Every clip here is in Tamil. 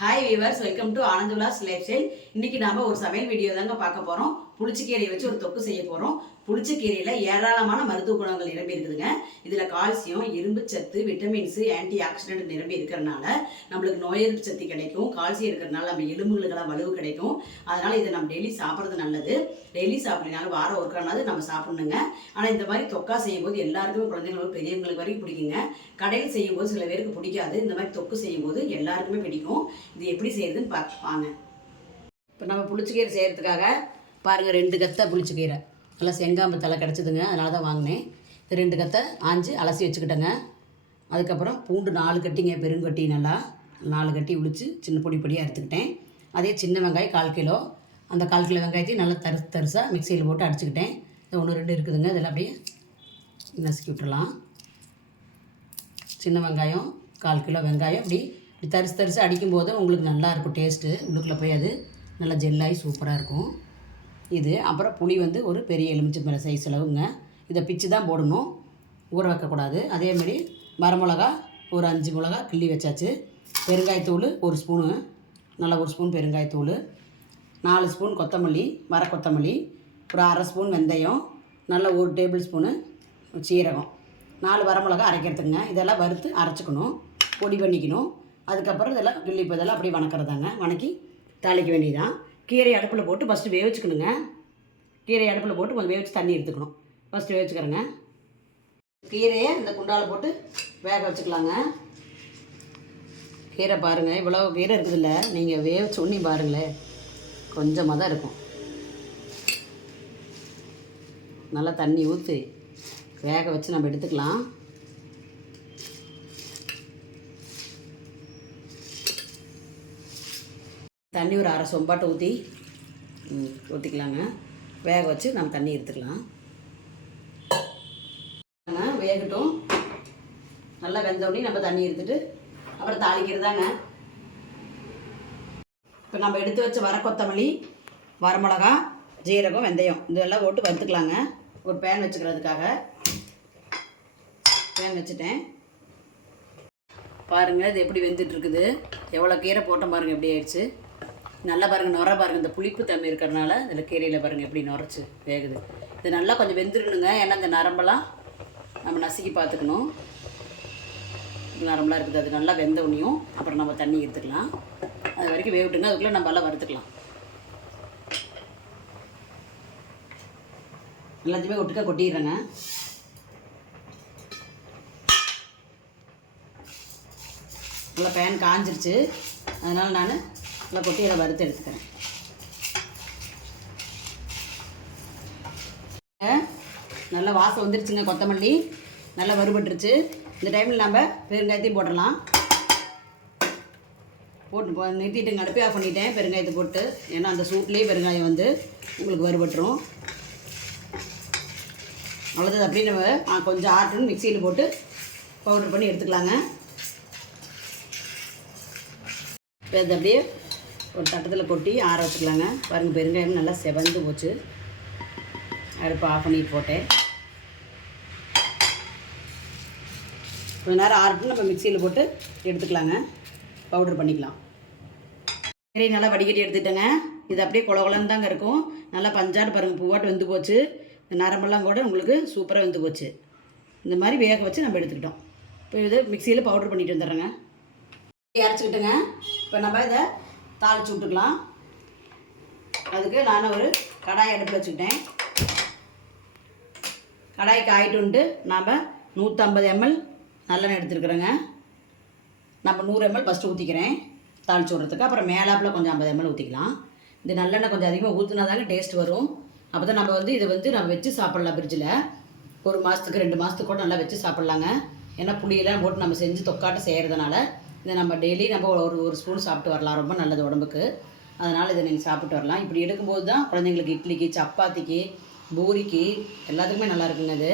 Hi weavers, welcome to Anand Vilas life style. இன்னைக்கு நாம ஒரு சமையல் வீடியோ தாங்க பார்க்க போறோம். புளிச்சக்கீரையை வச்சு ஒரு தொக்கு செய்ய போறோம். புளிச்சக்கீரையில ஏராளமான மருத்துவ குணங்கள் நிரம்பி இருக்குதுங்க. இதுல கால்சியம், இரும்பு சத்து, விட்டமின்ஸ், ஆன்டி ஆக்சிடென்ட் நிரம்பி இருக்கிறதுனால நம்மளுக்கு நோய் எதிர்ப்பு சக்தி கிடைக்கும். கால்சியம் இருக்கிறதுனால நம்ம எலும்புகளுக்கெல்லாம் வலுவு கிடைக்கும். அதனால இதை நம்ம டெய்லி சாப்பிட்றது நல்லது. டெய்லி சாப்பிடனாலும் வாரம் ஒருக்கானாவது நம்ம சாப்பிடணுங்க. ஆனால் இந்த மாதிரி தொக்கா செய்யும்போது எல்லாருக்குமே, குழந்தைங்களுக்கு பெரியவங்களுக்கு வரைக்கும் பிடிக்குங்க. கடையில் செய்யும்போது சில பேருக்கு பிடிக்காது. இந்த மாதிரி தொக்கு செய்யும்போது எல்லாருக்குமே பிடிக்கும். இது எப்படி செய்யறதுன்னு பார்ப்பாங்க. இப்போ நம்ம புளிச்சக்கீரை செய்கிறதுக்காக பாருங்கள், 2 கத்தை புளிச்சக்கீரை நல்லா செங்காம்பு தலை கிடச்சிதுங்க, அதனால தான் வாங்கினேன். இது 2 கத்தை ஆஞ்சு அலசி வச்சுக்கிட்டேங்க. அதுக்கப்புறம் பூண்டு 4 கட்டிங்க, பெருங்கட்டி நல்லா 4 கட்டி உளிச்சு சின்ன பொடி பொடியாக எடுத்துக்கிட்டேன். அதே சின்ன வெங்காயம் 1/4 கிலோ. அந்த 1/4 கிலோ வெங்காயத்தையும் நல்லா தரிசாக மிக்சியில் போட்டு அடிச்சுக்கிட்டேன். இது 1 2 இருக்குதுங்க, இதெல்லாம் அப்படியே நசுக்கி விட்டுறலாம். சின்ன வெங்காயம் 1/4 கிலோ வெங்காயம் இப்படி தரிசு அடிக்கும்போது உங்களுக்கு நல்லாயிருக்கும் டேஸ்ட்டு. உள்ளுக்குள்ளே போய் அது நல்லா ஜெல்லாகி சூப்பராக இருக்கும். இது அப்புறம் புளி வந்து ஒரு பெரிய எலுமிச்சை சைஸ் அளவுங்க. இதை பிச்சு தான் போடணும், ஊற வைக்கக்கூடாது. அதேமாதிரி வரமிளகா ஒரு 5 மிளகா கிள்ளி வச்சாச்சு. பெருங்காயத்தூள் 1 ஸ்பூனு, நல்லா 1 ஸ்பூன் பெருங்காயத்தூள், 4 ஸ்பூன் கொத்தமல்லி, வர கொத்தமல்லி, ஒரு 1/2 ஸ்பூன் வெந்தயம், நல்லா 1 டேபிள் ஸ்பூனு சீரகம், 4 வரமிளகா அரைக்கிறதுக்குங்க. இதெல்லாம் வறுத்து அரைச்சிக்கணும், பொடி பண்ணிக்கணும். அதுக்கப்புறம் இதெல்லாம் கிள்ளி இதெல்லாம் அப்படியே வணக்கிறதாங்க. வணக்கி தாளிக்க வேண்டியதான். கீரை அடுப்பில் போட்டு ஃபஸ்ட்டு வேவிச்சுக்கணுங்க. கீரை அடுப்பில் போட்டு கொஞ்சம் வேவிச்சு தண்ணி எடுத்துக்கணும். ஃபஸ்ட்டு வேவிச்சுக்கிறேங்க. கீரையை இந்த குண்டால் போட்டு வேக வச்சுக்கலாங்க. கீரை பாருங்கள், இவ்வளோ கீரை இருக்குதுல்ல, நீங்கள் வேவிச்சு உடனே பாருங்களேன், கொஞ்சமாக தான் இருக்கும். நல்லா தண்ணி ஊற்றி வேக வச்சு நம்ம எடுத்துக்கலாம். தண்ணி ஒரு 1/2 சொம்பாட்டை ஊற்றிக்கலாங்க. வேக வச்சு நம்ம தண்ணி எடுத்துக்கலாம். வேகட்டும். நல்லா வெந்தோடனே நம்ம தண்ணி எடுத்துட்டு அப்புறம் தாளிக்கிறதாங்க. இப்போ நம்ம எடுத்து வச்ச வர கொத்தமல்லி, வரமிளகா, ஜீரகம், வெந்தயம் இதெல்லாம் போட்டு வறுத்துக்கலாங்க. ஒரு பேன் வச்சுக்கிறதுக்காக பேன் வச்சுட்டேன். பாருங்கள், இது எப்படி வெந்துட்டுருக்குது. எவ்வளோ கீரை போட்டோம் பாருங்கள், எப்படி ஆயிடுச்சு. நல்லா பாருங்கள், நுர பாருங்கள். இந்த புளிப்பு தன்மை இருக்கிறதுனால இதில் கீரையில் பாருங்கள் எப்படி நுரைச்சி வேகுது. இது நல்லா கொஞ்சம் வெந்துடணுங்க. ஏன்னா இந்த நரம்பெல்லாம் நம்ம நசுக்கி பார்த்துக்கணும். நரம்பெலாம் இருக்குது, அது நல்லா வெந்த உடனேயும் அப்புறம் நம்ம தண்ணி எடுத்துக்கலாம். அது வரைக்கும் வேவிட்டுங்க. அதுக்குள்ளே நம்ம எல்லாம் வறுத்துக்கலாம். எல்லாத்தையுமே ஒட்டுக்காக கொட்டிடுறேங்க. நல்லா பேன் காஞ்சிருச்சு, அதனால் நான் நல்லா கொட்டி அதை வறுத்து எடுத்துக்கிறேன். நல்லா வாசம் வந்துருச்சுங்க. கொத்தமல்லி நல்லா வறுபட்டுருச்சு. இந்த டைமில் நம்ம பெருங்காயத்தையும் போடலாம். போட்டு நிறுத்திட்டுங்க, அடுப்பே ஆஃப் பண்ணிட்டேன். பெருங்காயத்தை போட்டு, ஏன்னா அந்த சூட்லேயே பெருங்காயம் வந்து உங்களுக்கு வறுபட்டுரும். அவ்வளோதான். அப்படியே நம்ம கொஞ்சம் ஆட்டுன்னு மிக்சியில் போட்டு பவுடர் பண்ணி எடுத்துக்கலாங்க. இப்போ அது அப்படியே ஒரு தட்டத்தில் கொட்டி ஆற வச்சுக்கலாங்க. பாருங்கள், பெருங்காயம் நல்லா செவந்து போச்சு. அடுப்பை ஆஃப் பண்ணிட்டு போட்டேன். கொஞ்ச நேரம் ஆறட்டும், நம்ம மிக்சியில் போட்டு எடுத்துக்கலாங்க, பவுடர் பண்ணிக்கலாம். சரி, நல்லா வடிகட்டி எடுத்துட்டேங்க. இது அப்படியே குளகுலன்னு தாங்க இருக்கும். நல்லா பஞ்சாடு பாருங்கள், பூவாட்டு வெந்து போச்சு. இந்த நரம்பெல்லாம் கூட உங்களுக்கு சூப்பராக வெந்து போச்சு. இந்த மாதிரி வேக வச்சு நம்ம எடுத்துக்கிட்டோம். இப்போ இது மிக்சியில் பவுடர் பண்ணிட்டு வந்துடுறேங்க. அரைச்சிக்கிட்டேங்க. இப்போ நம்ம இதை தாளித்து விட்டுக்கலாம். அதுக்கு நான் ஒரு கடாய் அடுப்பில் வச்சுக்கிட்டேன். கடாய்க்கு ஆகிட்டு நாம் 150 ml நல்லெண்ணெய் எடுத்துருக்குறேங்க. நம்ம 100 ml ஃபஸ்ட்டு ஊற்றிக்கிறேன் தாளித்து விட்றதுக்கு. அப்புறம் மேலாப்பில் கொஞ்சம் 50 ml ஊற்றிக்கலாம். இந்த நல்லெண்ணெய் கொஞ்சம் அதிகமாக ஊற்றினா தாங்க டேஸ்ட் வரும். அப்போ தான் நம்ம வந்து இதை நம்ம வச்சு சாப்பிட்லாம். ஃப்ரிட்ஜில் 1 மாதத்துக்கு 2 மாதத்துக்கு கூட நல்லா வச்சு சாப்பிட்லாங்க. ஏன்னா புளியெல்லாம் போட்டு நம்ம செஞ்சு தொக்காட்ட செய்கிறதுனால இதை நம்ம டெய்லி நம்ம ஒரு ஸ்பூன் சாப்பிட்டு வரலாம். ரொம்ப நல்லது உடம்புக்கு. அதனால் இதை நீங்கள் சாப்பிட்டு வரலாம். இப்படி எடுக்கும்போது தான் குழந்தைங்களுக்கு இட்லிக்கு, சப்பாத்திக்கு, பூரிக்கு எல்லாத்துக்குமே நல்லா இருக்குங்க. அது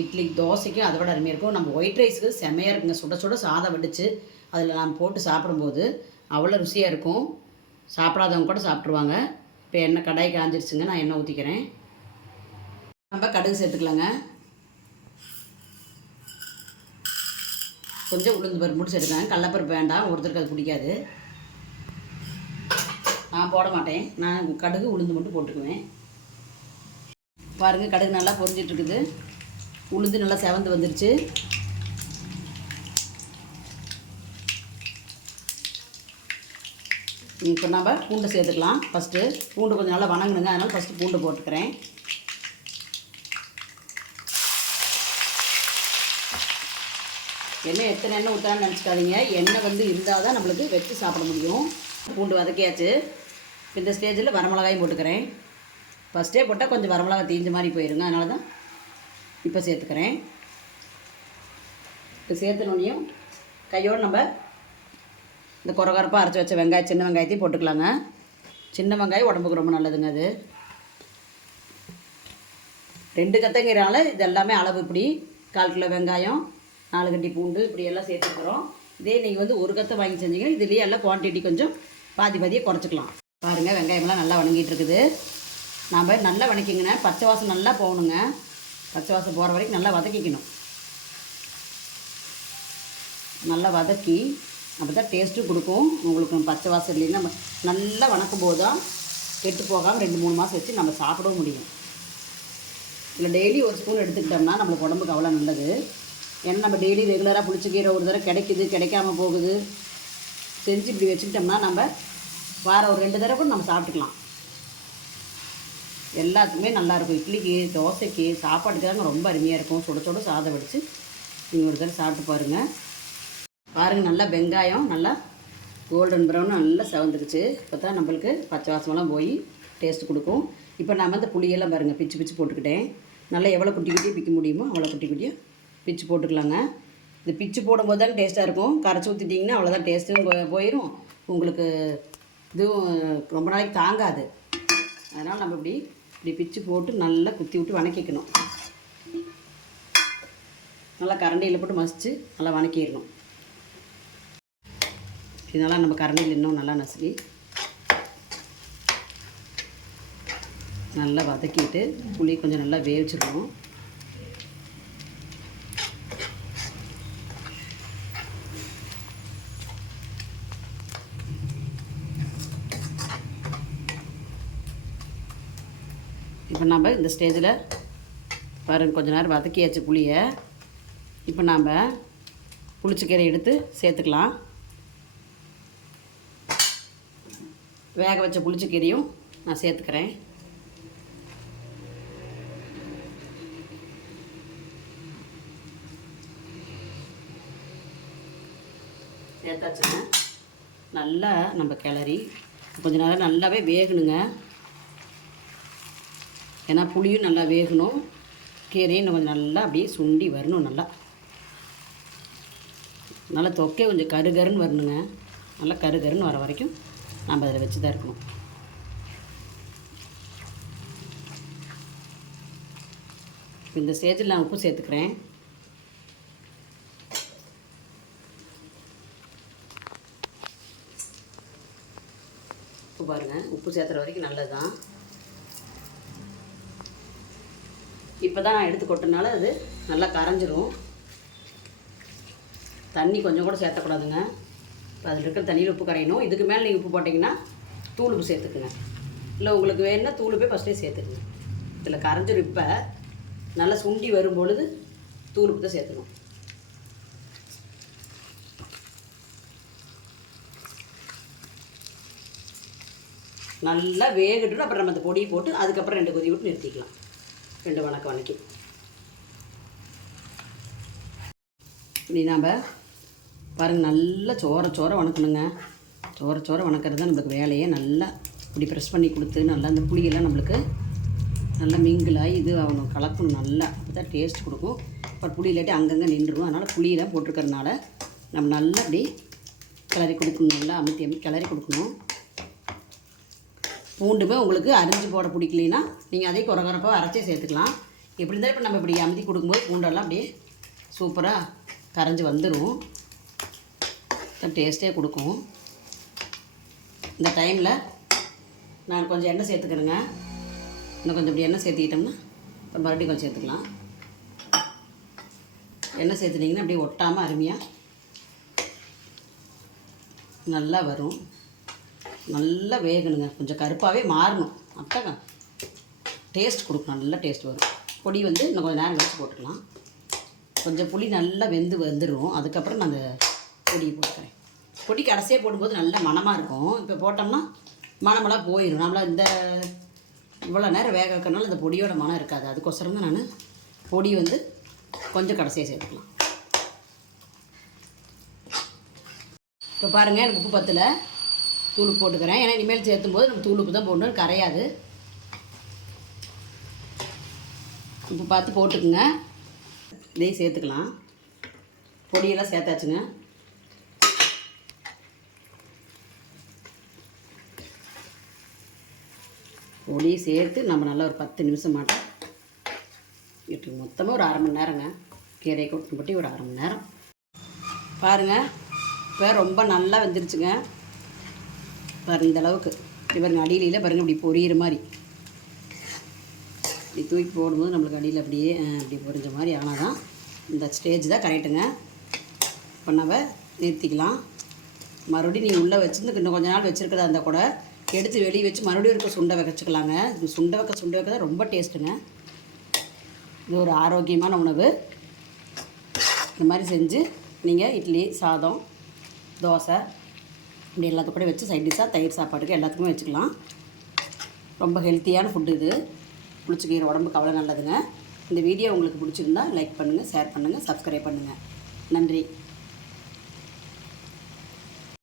இட்லிக்கு, தோசைக்கும் அதை விட அருமையாக இருக்கும். நம்ம ஒயிட் ரைஸுக்கு செம்மையாக இருக்குங்க. சுட சுட சாதம் வடித்து அதில் நாம் போட்டு சாப்பிடும்போது அவ்வளோ ருசியாக இருக்கும். சாப்பிடாதவங்க கூட சாப்பிட்ருவாங்க. இப்போ எண்ணெய் கடாய் காஞ்சிருச்சுங்க. நான் எண்ணெய் ஊற்றிக்கிறேன். நம்ம கடுகு சேர்த்துக்கலாங்க. கொஞ்சம் உளுந்து பருப்பு மட்டும் சேர்த்துக்காங்க. கடலப்பருப்பு வேண்டாம், ஒருத்தருக்கு அது பிடிக்காது. நான் போட மாட்டேன். நான் கடுகு உளுந்து மட்டும் போட்டுக்குவேன். பாருங்கள், கடுகு நல்லா பொரிஞ்சிட்ருக்குது. உளுந்து நல்லா செவந்து வந்துருச்சு. இப்போ நம்ம பூண்டு சேர்த்துக்கலாம். ஃபஸ்ட்டு பூண்டு கொஞ்சம் நல்லா வணங்கணுங்க, அதனால் ஃபஸ்ட்டு பூண்டு போட்டுக்கிறேன். எண்ணெய் எத்தனை எண்ணெய் ஊற்றான்னு நினச்சிக்காதீங்க. எண்ணெய் வந்து இருந்தால் தான் நம்மளுக்கு வச்சு சாப்பிட முடியும். பூண்டு வதக்கியாச்சு. இந்த ஸ்டேஜில் வரமிளகாயும் போட்டுக்கிறேன். ஃபஸ்ட்டே போட்டால் கொஞ்சம் வரமிளகாய் தீஞ்ச மாதிரி போயிடுங்க, அதனால தான் இப்போ சேர்த்துக்கிறேன். இப்போ சேர்த்துனோனையும் கையோடு நம்ம இந்த கொரகொரப்பாக அரைச்சி வச்ச வெங்காயம், சின்ன வெங்காயத்தையும் போட்டுக்கலாங்க. சின்ன வெங்காயம் உடம்புக்கு ரொம்ப நல்லதுங்க. அது 2 கத்தங்கிறனால இது எல்லாமே அளவு. இப்படி 1/4 கிலோ வெங்காயம், 4 கட்டி பூண்டு, இப்படி எல்லாம் சேர்த்துக்கிறோம். இதே நீங்கள் வந்து 1 கத்தை வாங்கி செஞ்சீங்கன்னா இதுலேயே எல்லாம் குவான்டிட்டி கொஞ்சம் பாதியை குறைச்சிக்கலாம். பாருங்கள், வெங்காயமெல்லாம் நல்லா வணங்கிட்டு இருக்குது. நாம் நல்லா வணக்கிங்கண்ணே. பச்சை வாசம் நல்லா போகணுங்க. பச்சை வாசம் போகிற வரைக்கும் நல்லா வதக்கிக்கணும். நல்லா வதக்கி அப்போ தான் டேஸ்ட்டும் கொடுக்கும் உங்களுக்கு. பச்சை வாசம் இல்லைன்னா நம்ம நல்லா வணக்கும் போது தான் கெட்டு போகாமல் 2-3 மாதம் வச்சு நம்ம சாப்பிடவும் முடியும். இல்லை டெய்லி ஒரு ஸ்பூன் எடுத்துக்கிட்டோம்னா நம்மளுக்கு உடம்புக்கு அவ்வளோ நல்லது. ஏன்னா நம்ம டெய்லி ரெகுலராக புளிச்சக்கீரை ஒரு தடவை கிடைக்குது, கிடைக்காம போகுது. செஞ்சு இப்படி வச்சுக்கிட்டோம்னா நம்ம வாரம் ஒரு 2 தடவை கூட நம்ம சாப்பிட்டுக்கலாம். எல்லாத்துக்குமே நல்லாயிருக்கும். இட்லிக்கு, தோசைக்கு, சாப்பாட்டுக்கு தாங்க ரொம்ப அருமையாக இருக்கும். சுட சுட சாதம் வடித்து நீங்கள் ஒரு தடவை சாப்பிட்டு பாருங்கள். பாருங்கள், நல்லா வெங்காயம் நல்லா கோல்டன் ப்ரௌன் நல்லா செவந்துருச்சு. இப்போ தான் நம்மளுக்கு பச்சை வாசமெல்லாம் போய் டேஸ்ட் கொடுக்கும். இப்போ நான் வந்து புளியெல்லாம் பாருங்கள் பிச்சு பிச்சு போட்டுக்கிட்டேன். நல்லா எவ்வளோ குட்டி குட்டியாக பிக்க முடியுமோ அவ்வளோ குட்டி குட்டியாக பிச்சு போட்டுக்கலாங்க. இது பிச்சு போடும்போது தான் டேஸ்ட்டாக இருக்கும். கரைச்சி ஊற்றிட்டிங்கன்னா அவ்வளோதான் டேஸ்ட்டும் போயிடும். உங்களுக்கு இதுவும் ரொம்ப நாளைக்கு தாங்காது. அதனால் நம்ம இப்படி பிச்சு போட்டு நல்லா குத்தி விட்டு வணக்கிக்கணும். நல்லா கரண்டியில் போட்டு மசித்து நல்லா வணக்கிடணும். இதனால் நம்ம கரண்டியில் இன்னும் நல்லா நசுக்கி நல்லா வதக்கிட்டு புளி கொஞ்சம் நல்லா வேவிச்சிடணும். இப்போ நம்ம இந்த ஸ்டேஜில் பாருங்கள், கொஞ்ச நேரம் வதக்கியாச்சு புளியை. இப்போ நாம் புளிச்சக்கீரை எடுத்து சேர்த்துக்கலாம். வேக வச்ச புளிச்சக்கீரையும் நான் சேர்த்துக்கிறேன். சேர்த்தாச்சுங்க. நல்லா நம்ம கிளறி கொஞ்சம் நேரம் நல்லாவே வேகணுங்க. ஏன்னா புளியும் நல்லா வேகணும், கீரையும் இன்னும் கொஞ்சம் நல்லா அப்படியே சுண்டி வரணும். நல்லா தொக்கே கொஞ்சம் கருகருன்னு வரணுங்க. நல்லா கருகருன்னு வர வரைக்கும் நம்ம அதில் வச்சு தான் இருக்கணும். இந்த ஸ்டேஜில் நான் உப்பு சேர்த்துக்கிறேன். உப்பு பாருங்கள், உப்பு சேர்த்துற வரைக்கும் நல்லது தான். இப்போ தான் நான் எடுத்து கொட்டினால அது நல்லா கரைஞ்சிரும். தண்ணி கொஞ்சம் கூட சேர்த்தக்கூடாதுங்க. இப்போ அதில் இருக்கிற தண்ணியில் உப்பு கரையணும். இதுக்கு மேலே நீங்கள் உப்பு போட்டிங்கன்னா தூள் உப்பு சேர்த்துக்குங்க. இல்லை உங்களுக்கு வேணுன்னா தூள் உப்பே ஃபஸ்ட்டே சேர்த்துக்குங்க. இதில் கரைஞ்சிரும். இப்போ நல்லா சுண்டி வரும்பொழுது தூள் உப்பு தான் சேர்த்துக்கணும். நல்லா வேகட்டும். அப்புறம் நம்ம அந்த பொடியை போட்டு அதுக்கப்புறம் 2 கொதி விட்டு நிறுத்திக்கலாம். 2 வணக்கி இப்படி நாம் பாருங்கள், நல்லா சோற வணக்கணுங்க. சோற வணக்கிறது தான் நம்மளுக்கு வேலையே. நல்லா இப்படி ப்ரெஸ் பண்ணி கொடுத்து நல்லா அந்த புளியெல்லாம் நம்மளுக்கு நல்லா மிங்கிளாகி இது ஆகணும், கலக்கணும். நல்லா அப்போ தான் டேஸ்ட் கொடுக்கும். அப்புறம் புளி இல்லாட்டி அங்கங்கே நின்றுடும். அதனால் புளியெல்லாம் போட்டிருக்கறனால நம்ம நல்லா அப்படி கிளறி கொடுக்கணும். நல்லா அமுத்தி கிளறி கொடுக்கணும். பூண்டுமே உங்களுக்கு அரிஞ்சு போட பிடிக்கலைன்னா நீங்கள் அதே குறப்பாக அரைச்சே சேர்த்துக்கலாம். எப்படி இருந்தாலும் இப்போ நம்ம இப்படி அமுத்தி கொடுக்கும்போது பூண்டெல்லாம் அப்படியே சூப்பராக கரைஞ்சி வந்துடும். டேஸ்ட்டே கொடுக்கும். இந்த டைமில் நான் கொஞ்சம் எண்ணெய் சேர்த்துக்கிறேங்க. இன்னும் கொஞ்சம் இப்படி எண்ணெய் சேர்த்துக்கிட்டோம்னா இப்போ மறுபடியும் கொஞ்சம் சேர்த்துக்கலாம். எண்ணெய் சேர்த்துட்டிங்கன்னா அப்படியே ஒட்டாமல் அருமையாக நல்லா வரும். நல்லா வேகணுங்க, கொஞ்சம் கருப்பாகவே மாறணும். அப்போ டேஸ்ட் கொடுக்கும், நல்லா டேஸ்ட் வரும். பொடி வந்து இன்னும் கொஞ்சம் நேரம் கழிச்சு போட்டுக்கலாம். கொஞ்சம் புளி நல்லா வந்துடும். அதுக்கப்புறம் நான் அந்த பொடியை போட்டுக்கிறேன். பொடி கடைசியாக போடும்போது நல்ல மணமாக இருக்கும். இப்போ போட்டோம்னா மணமெல்லாம் போயிடும். நம்மள இந்த இவ்வளோ நேரம் வேக வைக்கிறனால இந்த பொடியோட மனம் இருக்காது. அதுக்கோசரம் தான் நான் பொடி வந்து கொஞ்சம் கடைசியாக சேர்த்துக்கலாம். இப்போ பாருங்கள், எனக்கு உப்பு பத்தில் தூள் போட்டுக்கிறேன். ஏன்னா இனிமேல் சேர்த்தும் போது நம்ம தூள் உப்பு தான் போடணும், கரையாது. உப்பு பார்த்து போட்டுக்குங்க. இதையும் சேர்த்துக்கலாம். பொடியெல்லாம் சேர்த்தாச்சுங்க. பொடியை சேர்த்து நம்ம நல்லா ஒரு 10 நிமிஷம் மாட்டோம் இட்டு, மொத்தமாக ஒரு 1/2 மணி நேரங்க. கீரையை கொட்டு போட்டு ஒரு 1/2 மணி நேரம். பாருங்கள், இப்போ ரொம்ப நல்லா வெந்துருச்சுங்க. பாருங்கள் இந்த அளவுக்கு. இப்படி பாருங்கள், அடியில பாருங்கள் இப்படி பொரியிற மாதிரி. இப்படி தூக்கி போடும்போது நம்மளுக்கு அடியில் அப்படியே இப்படி பொரிஞ்ச மாதிரி ஆனால் தான் இந்த ஸ்டேஜ் தான் கரெக்டுங்க. இப்போ நம்ம நிறுத்திக்கலாம். மறுபடியும் நீங்கள் உள்ளே வச்சுருந்து இன்னும் கொஞ்ச நாள் வச்சுருக்கிறதா இருந்தால் கூட எடுத்து வெளியே வச்சு மறுபடியும் இருக்க சுண்டை வச்சுக்கலாங்க. இது சுண்டை வைக்க தான் ரொம்ப டேஸ்ட்டுங்க. இது ஒரு ஆரோக்கியமான உணவு. இந்த மாதிரி செஞ்சு நீங்கள் இட்லி, சாதம், தோசை இப்படி எல்லாத்துக்கும் கூட வச்சு சைட் டிஷ்ஷாக தயிர் சாப்பாட்டுக்கு எல்லாத்துக்குமே வச்சுக்கலாம். ரொம்ப ஹெல்த்தியான ஃபுட்டு இது. புளிச்சக்கீரை உடம்புக்கு அவ்வளோ நல்லதுங்க. இந்த வீடியோ உங்களுக்கு பிடிச்சிருந்தா லைக் பண்ணுங்கள், ஷேர் பண்ணுங்கள், சப்ஸ்கிரைப் பண்ணுங்கள். நன்றி.